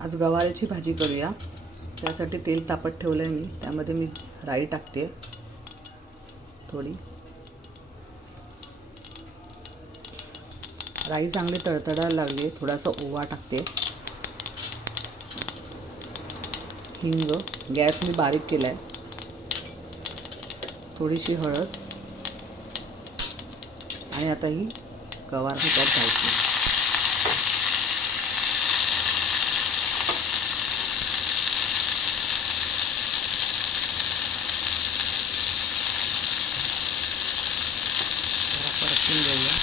आज गवारीची भाजी करूया। त्यासाठी तेल तापत ठेवलं आहे मी, त्यामध्ये मी राई टाकते थोडी। राई चांगली तडतडायला लागली, थोडासा ओवा टाकते, हिंग, गॅस मी बारीक केला आहे, थोडीशी हळद आणि आता ही गवार ह्याच्यात घालते। परतून घेऊया।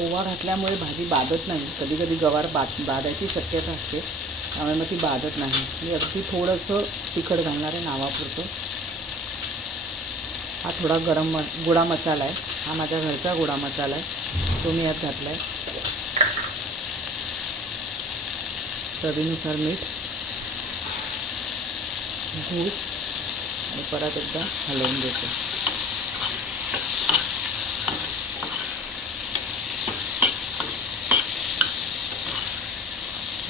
ओवा घातल्यामुळे भाजी बाधत नाही, कधी कधी गवार बाधायची शक्यता असते, त्यामुळे मग ती बाधत नाही। मी अगदी थोडंसं तिखट घालणार आहे नावापुरतं। हा थोडा गोडा मसाला आहे, हा माझ्या घरचा गोडा मसाला आहे, तो मी यात घातला आहे। चवीनुसार मीठ, गूळ आणि परत एकदा हलवून घेतो।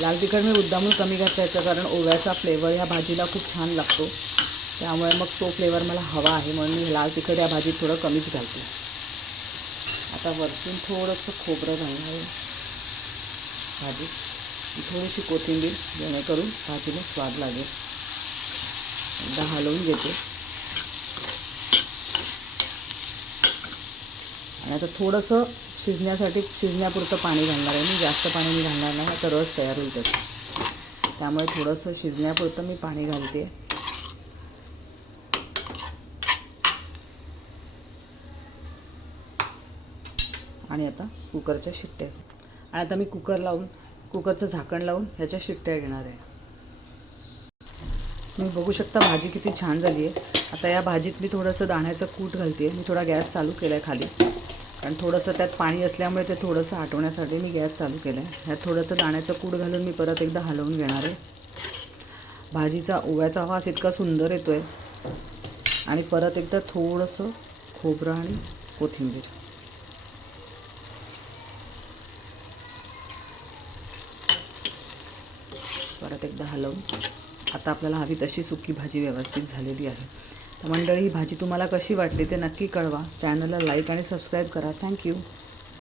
लाल तिखट मी मुद्दामून कमी घातलं याचं कारण ओव्याचा फ्लेवर ह्या भाजीला खूप छान लागतो, त्यामुळे मग तो फ्लेवर मला हवा आहे म्हणून मी लाल तिखट या भाजीत थोडं कमीच घालते। आता वरतून थोडंसं खोबरं घालणार आहे भाजीत, थोडीशी कोथिंबीर, जेणेकरून भाजीला स्वाद लागेल। एकदा हलवून घेते आणि आता थोडंसं शिजण्यापुरतं पाणी घालणार आहे मी, जास्त पाणी मी घालणार नाही, आता रस तयार होईल त्याचा, त्यामुळे थोडंसं शिजण्यापुरतं मी पाणी घालते। आणि आता कुकरच्या शिट्ट्या, आणि आता मी कुकरचं झाकण लावून ह्याच्या शिट्ट्या घेणार आहे। तुम्ही बघू शकता भाजी किती छान झाली आहे। आता या भाजीत मी थोडंसं दाण्याचं कूट घालते, मी थोडा गॅस चालू केला आहे खाली, कारण थोडंसं त्यात पाणी असल्यामुळे ते थोडंसं आटवण्यासाठी मी गॅस चालू केला आहे। ह्यात थोडंसं दाण्याचं कूट घालून मी परत एकदा हलवून घेणार आहे। भाजीचा ओव्याचा वास इतका सुंदर येतो आहे, आणि परत एकदा थोडंसं खोबरं आणि कोथिंबीर, परत एकदा हलवून आता आपल्याला हवी तशी सुकी भाजी व्यवस्थित झालेली आहे। तर मंडळी, ही भाजी तुम्हाला कशी वाटली ते नक्की कळवा। चॅनलला लाईक आणि सबस्क्राईब करा। थँक्यू।